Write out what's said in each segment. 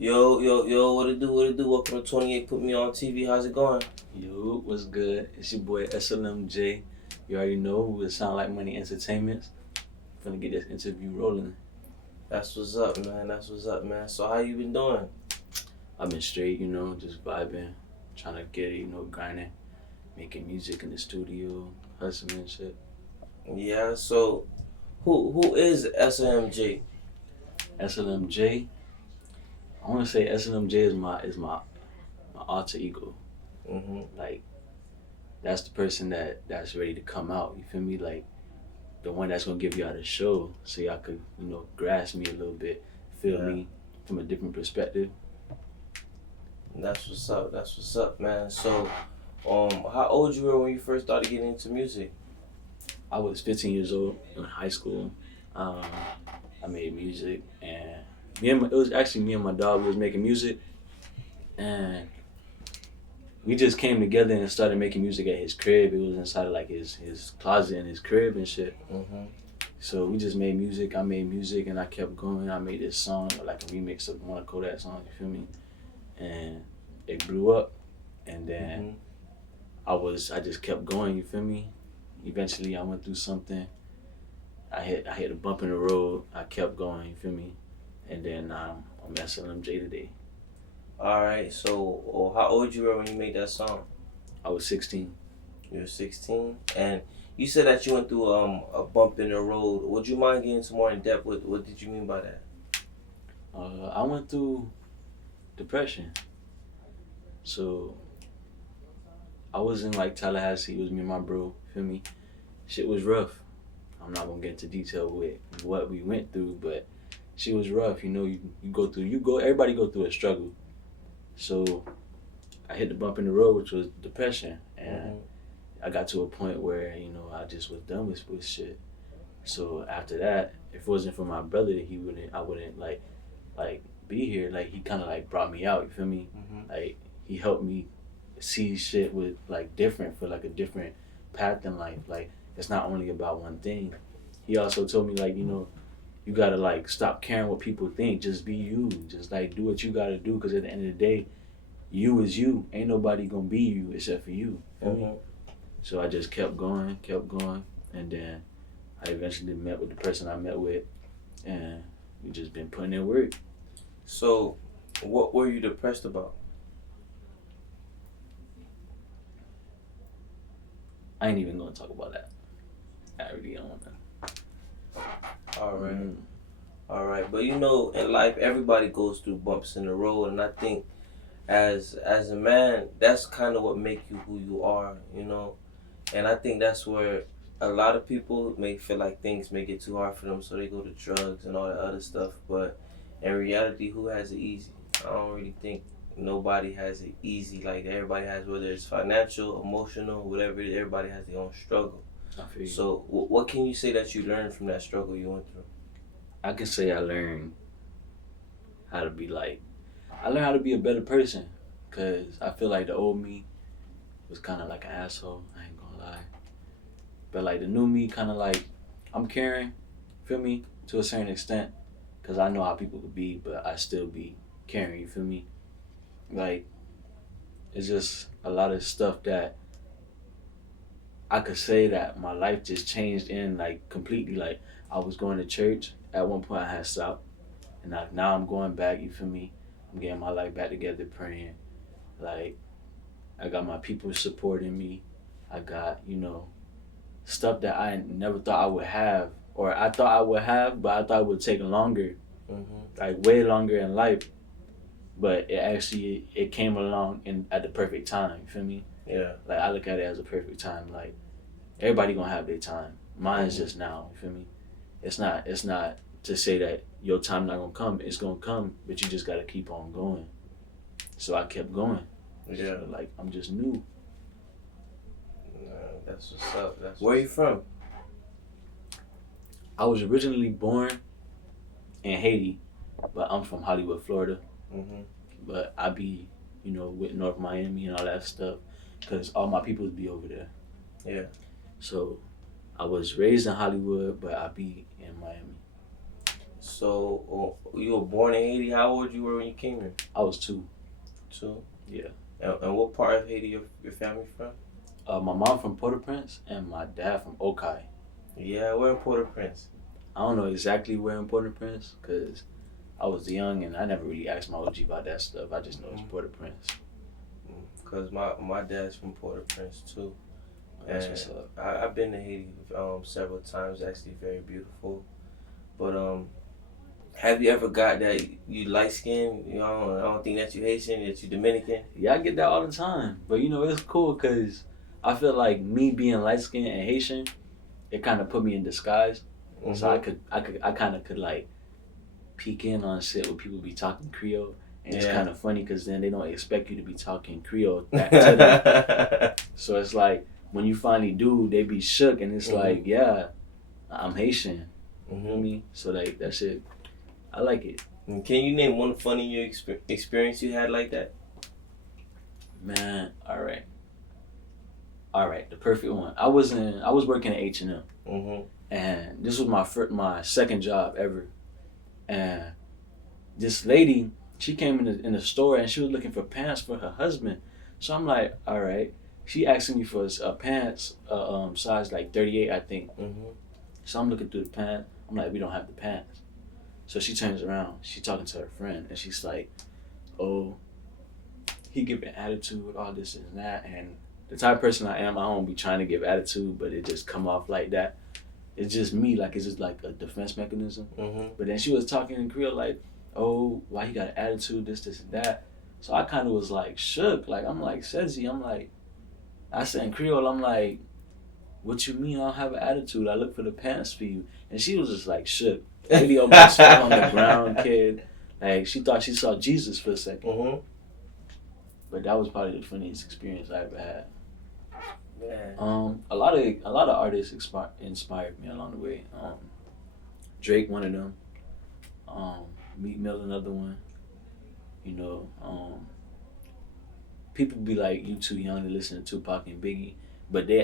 Yo, what it do, Welcome to 28PutmeOnTv, how's it going? Yo, what's good? It's your boy SLMJ. You already know with Sound Like Money Entertainment. Finna get this interview rolling. That's what's up, man. So how you been doing? I've been straight, just vibing, trying to get it, grinding, making music in the studio, hustling and shit. Yeah, so who is SLMJ? SLMJ, I want to say SLMJ is my alter ego. Like, that's the person that's ready to come out, you feel me? Like, the one that's gonna give y'all the show so y'all could, grasp me a little bit, feel me from a different perspective. That's what's up, man. So, how old you were when you first started getting into music? I was 15 years old in high school. I made music, and it was actually me and my dog. We was making music, and we just came together and started making music at his crib. It was inside of like his closet in his crib and shit. So we just made music. I made music, and I kept going. I made this song, like a remix of one of Kodak's songs. You feel me? And it blew up, and then I just kept going. You feel me? Eventually, I went through something. I hit a bump in the road. I kept going. You feel me? And then I'm SLMJ today. All right. So, how old you were when you made that song? I was 16. You were 16, and you said that you went through a bump in the road. Would you mind getting some more in depth? What did you mean by that? I went through depression. So I was in like Tallahassee. It was me and my bro. Feel me? Shit was rough. I'm not gonna get into detail with what we went through, but shit was rough. Everybody go through a struggle. So I hit the bump in the road, which was depression, and I got to a point where I just was done with shit. So after that, if it wasn't for my brother, I wouldn't like be here. Like, he kind of like brought me out. You feel me? Like, he helped me see shit with like different, for like a different path in life. Like, it's not only about one thing. He also told me, like, you gotta like stop caring what people think. Just be you. Just like do what you gotta do. Because at the end of the day, you is you. Ain't nobody gonna be you except for you. Feel me? So I just kept going, and then I eventually met with the person I met with, and we just been putting in work. So, what were you depressed about? I ain't even gonna talk about that. I really don't want to. All right. But in life, everybody goes through bumps in the road, and I think as a man, that's kind of what make you who you are, And I think that's where a lot of people may feel like things may get too hard for them, so they go to drugs and all that other stuff. But in reality, who has it easy? I don't really think nobody has it easy. Like, everybody has, whether it's financial, emotional, whatever it is, everybody has their own struggle. I feel you. So what can you say that you learned from that struggle you went through? I can say I learned how to be a better person, because I feel like the old me was kind of like an asshole. I ain't gonna lie. But like the new me, kind of like, I'm caring, feel me, to a certain extent, because I know how people could be, but I still be caring, you feel me? Like, it's just a lot of stuff that I could say that my life just changed in, like, completely. Like, I was going to church. At one point I had stopped, and now I'm going back, you feel me? I'm getting my life back together, praying. Like, I got my people supporting me. I got, stuff that I never thought I would have, or I thought I would have, but I thought it would take longer, like way longer in life. But it came along at the perfect time. You feel me? Yeah. Like, I look at it as a perfect time. Like, everybody gonna have their time. Mine's just now. You feel me? It's not to say that your time not gonna come. It's gonna come, but you just gotta keep on going. So I kept going. Yeah. So, like, I'm just new. That's what's up. Where are you from? I was originally born in Haiti, but I'm from Hollywood, Florida. But I be, with North Miami and all that stuff, because all my people be over there. Yeah. So I was raised in Hollywood, but I be in Miami. So you were born in Haiti. How old you were when you came here? I was 2. 2. Yeah. And what part of Haiti your family from? My mom from Port-au-Prince and my dad from Okai. Yeah, we're in Port-au-Prince. I don't know exactly where in Port-au-Prince because I was young and I never really asked my OG about that stuff. I just know it's Port-au-Prince. Cause my dad's from Port-au-Prince too. That's what's up. I've been to Haiti several times. Actually, very beautiful. But have you ever got that you light skin? You know, I don't think that you Haitian, that you Dominican. Yeah, I get that all the time. But you know, it's cool because I feel like me being light skinned and Haitian, it kind of put me in disguise. Mm-hmm. So I kind of could like peek in on shit where people be talking Creole. And it's kind of funny because then they don't expect you to be talking Creole back to them. So it's like when you finally do, they be shook and it's like, yeah, I'm Haitian. You know what I mean? So like that shit, I like it. Can you name one funny experience you had like that? Man, all right, the perfect one. I was working at H&M, and this was my second job ever, and this lady, she came in the store and she was looking for pants for her husband. So I'm like, all right. She asking me for pants, size like 38, I think. So I'm looking through the pants. I'm like, we don't have the pants. So she turns around. She talking to her friend, and she's like, oh, he giving attitude, all this and that. And the type of person I am, I don't be trying to give attitude, but it just come off like that. It's just me, like it's just like a defense mechanism. But then she was talking in Creole like, oh, why he got an attitude, this and that. So I kind of was like shook. Like, I'm like, Sezi, I'm like, I said in Creole, I'm like, what you mean I don't have an attitude? I look for the pants for you. And she was just like shook. Lady almost fell on the ground, kid. Like, she thought she saw Jesus for a second. But that was probably the funniest experience I ever had. Man. A lot of artists inspired me along the way. Drake, one of them. Meek Mill, another one. You know, people be like, you too young to listen to Tupac and Biggie, but they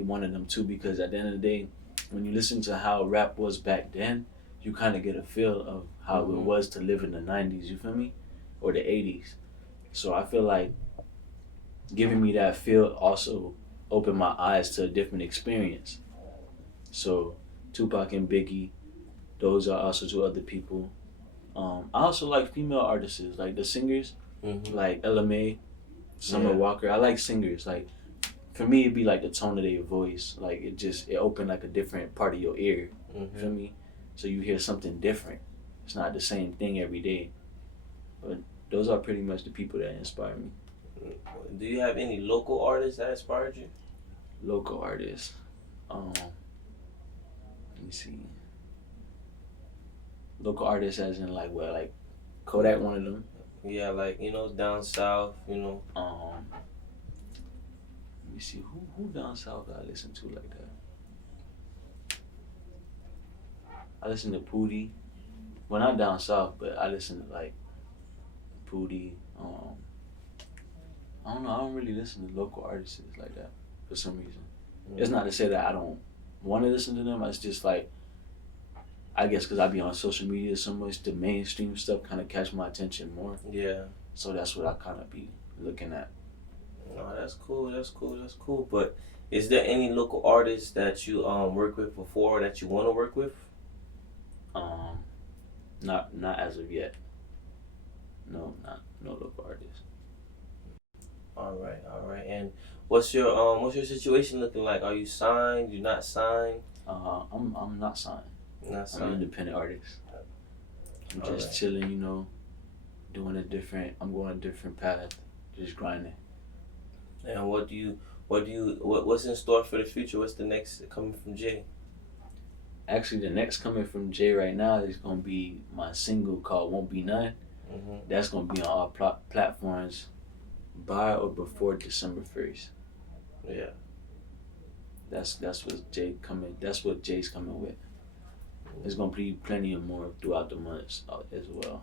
wanted them too, because at the end of the day, when you listen to how rap was back then, you kind of get a feel of how it was to live in the 90s, you feel me? Or the 80s. So I feel like giving me that feel also opened my eyes to a different experience. So Tupac and Biggie, those are also two other people. I also like female artists, like the singers, like SLMJAY, Summer Walker. I like singers. Like, for me, it'd be like the tone of their voice. Like, it opened like a different part of your ear. You feel me? So you hear something different. It's not the same thing every day. But those are pretty much the people that inspire me. Do you have any local artists that inspired you? Local artists. Let me see. Local artists as in like what, like Kodak, one of them? Yeah, like, you know, down south, you know. Let me see, who down south I listen to like that? I listen to Pootie. Well, not down south, but I listen to like Pootie. I don't know, I don't really listen to local artists like that for some reason. It's not to say that I don't want to listen to them, it's just like, I guess because I be on social media so much, the mainstream stuff kind of catch my attention more. Yeah. So that's what I kind of be looking at. No, that's cool. But is there any local artists that you worked with before that you want to work with? Not as of yet. No local artists. All right. And what's your situation looking like? Are you signed? You not signed? I'm not signed. Not signed. I'm an independent artist. I'm just chilling, you know, I'm going a different path, just grinding. And what's in store for the future? What's the next coming from Jay? Actually, the next coming from Jay right now is gonna be my single called "Won't Be None." That's gonna be on all platforms by or before December 1st. Yeah. That's what Jay's coming with. There's gonna be plenty of more throughout the months as well.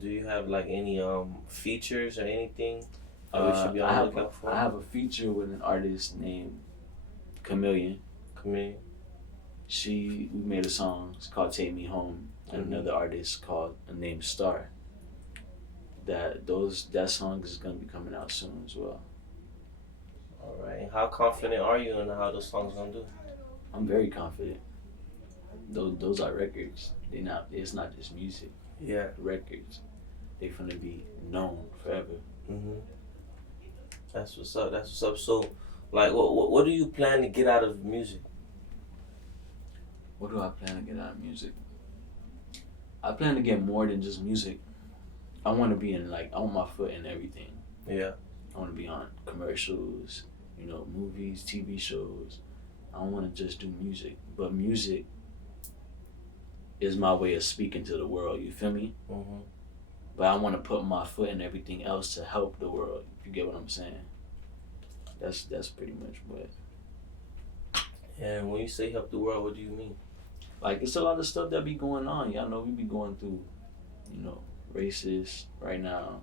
Do you have like any features or anything that we should be on the lookout for? I have a feature with an artist named Chameleon. we made a song. It's called "Take Me Home," and another artist named Star. That song is gonna be coming out soon as well. All right. How confident are you in how those songs gonna do? I'm very confident. Those are records. It's not just music. Yeah. Records. They finna be known forever. Mhm. That's what's up. That's what's up. So, like, what do you plan to get out of music? What do I plan to get out of music? I plan to get more than just music. I want to be I want my foot in everything. Yeah. I want to be on commercials, movies, TV shows. I don't want to just do music, but music is my way of speaking to the world. You feel me? Mhm. But I want to put my foot in everything else to help the world. If you get what I'm saying? That's pretty much what. And when you say help the world, what do you mean? Like, it's a lot of stuff that be going on. Y'all know we be going through, racist right now,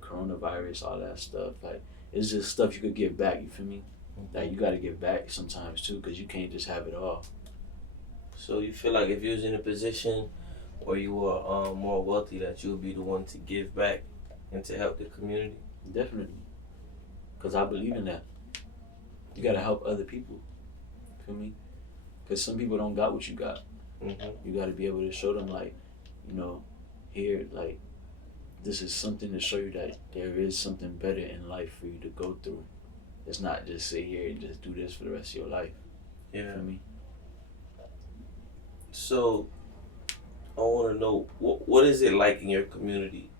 coronavirus, all that stuff. Like, it's just stuff you could give back. You feel me? Like, you got to give back sometimes too, because you can't just have it all. So you feel like if you was in a position where you were more wealthy, that you would be the one to give back and to help the community? Definitely. Because I believe in that. You got to help other people. Feel me? Because some people don't got what you got. Mm-hmm. You got to be able to show them, here, this is something to show you that there is something better in life for you to go through. It's not just sit here and just do this for the rest of your life. Yeah. Feel me? So, I want to know, what is it like in your community?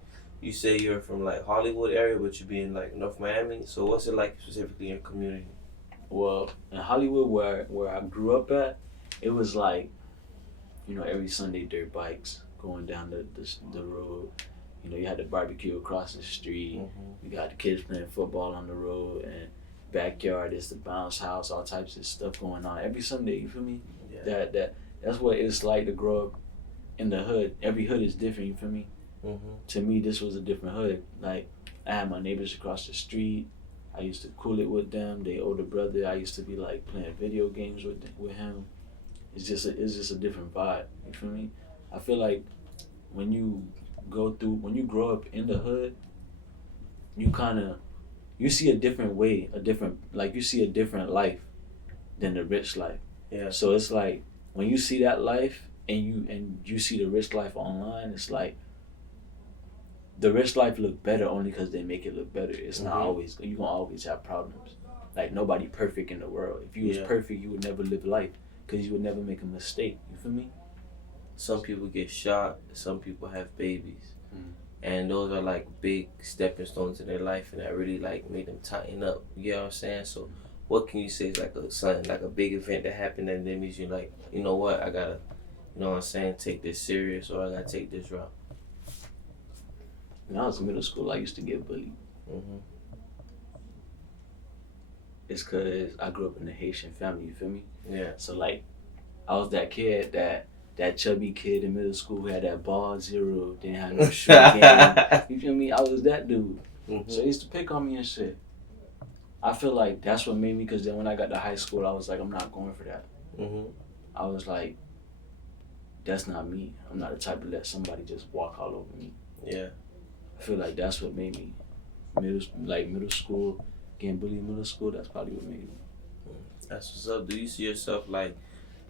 You say you're from Hollywood area, but you be in North Miami. So what's it like specifically in your community? Well, in Hollywood, where I grew up at, it was every Sunday dirt bikes going down the road. You had the barbecue across the street. Mm-hmm. You got the kids playing football on the road, and backyard is the bounce house, all types of stuff going on every Sunday. You feel me? Yeah. That's what it's like to grow up in the hood. Every hood is different. You feel me? Mm-hmm. To me, this was a different hood. Like, I had my neighbors across the street. I used to cool it with them. They older brother, I used to be playing video games with him. It's just a different vibe. You feel me? I feel like when you grow up in the hood, you see a different way, you see a different life than the rich life. Yeah. So it's like when you see that life and you see the rich life online, it's like the rich life look better only because they make it look better. It's not always, you're gonna always have problems. Like, nobody perfect in the world. If you was perfect, you would never live life because you would never make a mistake. You feel me? Some people get shot. Some people have babies. Mm. And those are big stepping stones in their life, and that really made them tighten up. You know what I'm saying? So what can you say is a big event that happened and then means you you know what, I gotta, you know what I'm saying, take this serious, or I gotta take this route? When I was in middle school, I used to get bullied. Mm-hmm. It's because I grew up in a Haitian family, you feel me? Yeah. So, I was that kid, that chubby kid in middle school who had that ball zero, didn't have no shoe game. You feel me? I was that dude. Mm-hmm. So they used to pick on me and shit. I feel like that's what made me, because then when I got to high school, I was like, I'm not going for that. Mm-hmm. I was like, that's not me. I'm not the type to let somebody just walk all over me. Yeah. I feel like that's what made me middle school, getting bullied in middle school. That's probably what made me. That's what's up. Do you see yourself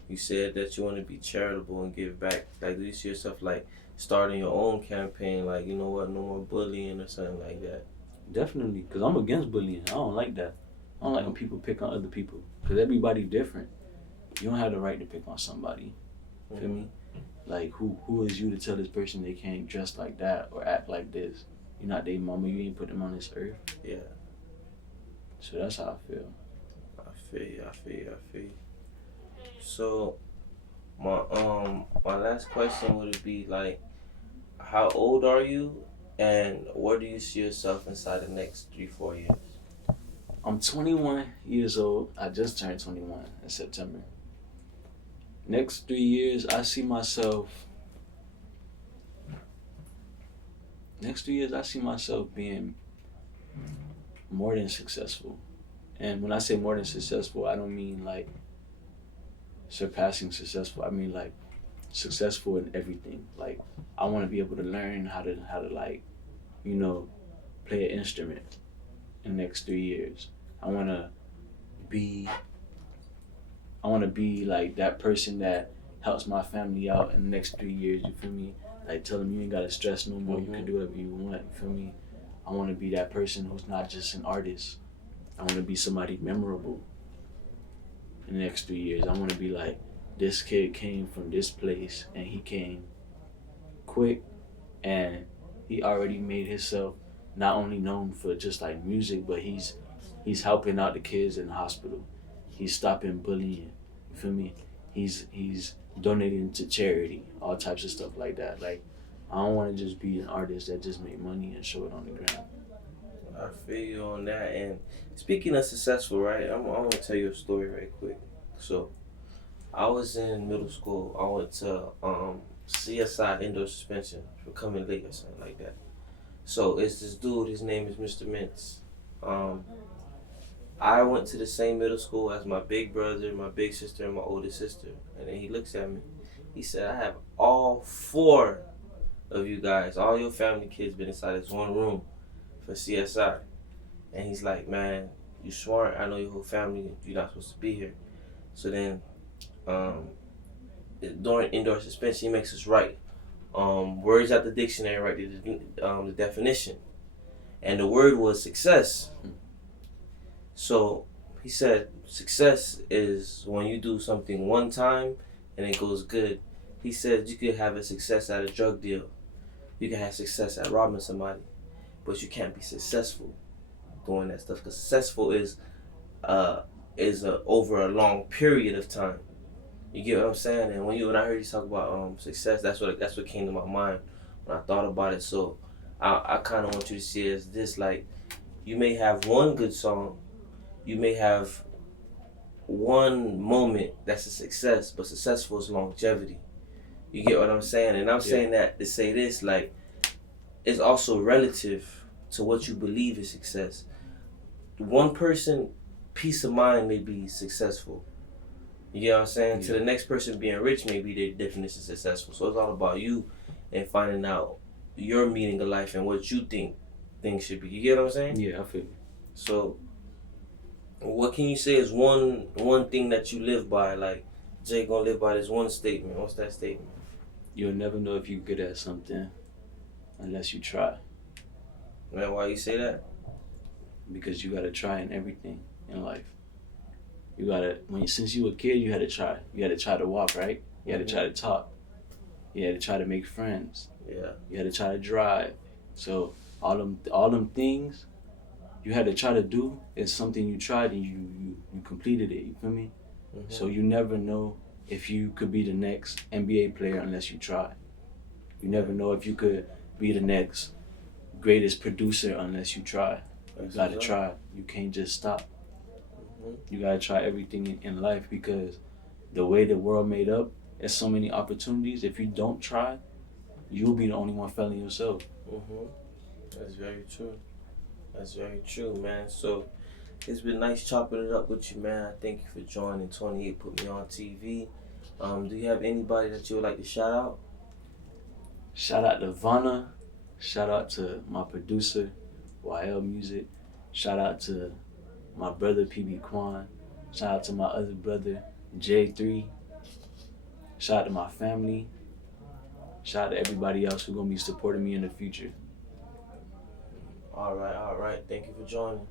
you said that you want to be charitable and give back? Do you see yourself starting your own campaign? You know what, no more bullying or something like that? Definitely, because I'm against bullying. I don't like that. I don't like when people pick on other people, because everybody different. You don't have the right to pick on somebody. Mm-hmm. Feel me? Who is you to tell this person they can't dress like that or act like this? You're not their mama. You ain't put them on this earth. Yeah. So that's how I feel. I feel you. So, my last question would be how old are you, and where do you see yourself inside the next 3-4 years? I'm 21 years old. I just turned 21 in September. Next 3 years, I see myself being more than successful. And when I say more than successful, I don't mean surpassing successful. I mean, like successful in everything. Like I want to be able to learn how to like, you know, play an instrument in the next 3 years. I want to be I want to be like that person that helps my family out in the next 3 years. You feel me? Like tell them you ain't gotta stress no more. You can do whatever you want. You feel me? I want to be that person who's not just an artist. I want to be somebody memorable in the next 3 years. I want to be like, this kid came from this place and he came quick and he already made himself not only known for just like music, but he's helping out the kids in the hospital. He's stopping bullying. You feel me? He's donating to charity, all types of stuff like that. Like I don't want to just be an artist that just make money and show it on the ground. I feel you on that. And speaking of successful, right? I'm gonna tell you a story right quick. So I was in middle school. I went to CSI indoor suspension for coming late or something like that. So it's this dude. His name is Mr. Mintz. I went to the same middle school as my big brother, my big sister, and my older sister. And then he looks at me. He said, "I have all four of you guys, all your family kids, been inside this one room for CSI." And he's like, "Man, you smart. I know your whole family. You're not supposed to be here." So then, during indoor suspension, he makes us write words out the dictionary, write the definition. And the word was success. So he said, success is when you do something one time and it goes good. He said you could have a success at a drug deal. You can have success at robbing somebody. But you can't be successful doing that stuff. Because successful is over a long period of time. You get what I'm saying? And when I heard you talk about success, that's what came to my mind when I thought about it. So I kind of want you to see it as this: like, you may have one good song, you may have one moment that's a success, but successful is longevity. You get what I'm saying? And I'm saying that to say this, like, it's also relative to what you believe is success. One person, peace of mind may be successful. You get what I'm saying? Yeah. To the next person, being rich may be their definition of successful. So it's all about you and finding out your meaning of life and what you think things should be. You get what I'm saying? Yeah, I feel you. So what can you say is one thing that you live by? Like, Jay gonna live by this one statement. What's that statement? You'll never know if you're good at something unless you try. Man, why you say that? Because you gotta try in everything in life. You gotta, since you were a kid, you had to try. You had to try to walk, right? You had to try to talk. You had to try to make friends. Yeah. You had to try to drive. So all them things you had to try to do is something you tried and you completed it. You feel me? Mm-hmm. So you never know if you could be the next NBA player unless you try. You never know if you could be the next greatest producer unless you try. You gotta try. You can't just stop. You gotta try everything in life, because the way the world made up, there's so many opportunities. If you don't try, you'll be the only one failing yourself. That's very true. That's very true, man. So it's been nice chopping it up with you, man. I thank you for joining 28 Put Me On TV. Do you have anybody that you would like to shout out? Shout out to Vanna. Shout out to my producer, YL Music. Shout out to my brother, PB Quan. Shout out to my other brother, J3. Shout out to my family. Shout out to everybody else who's going to be supporting me in the future. All right. Thank you for joining.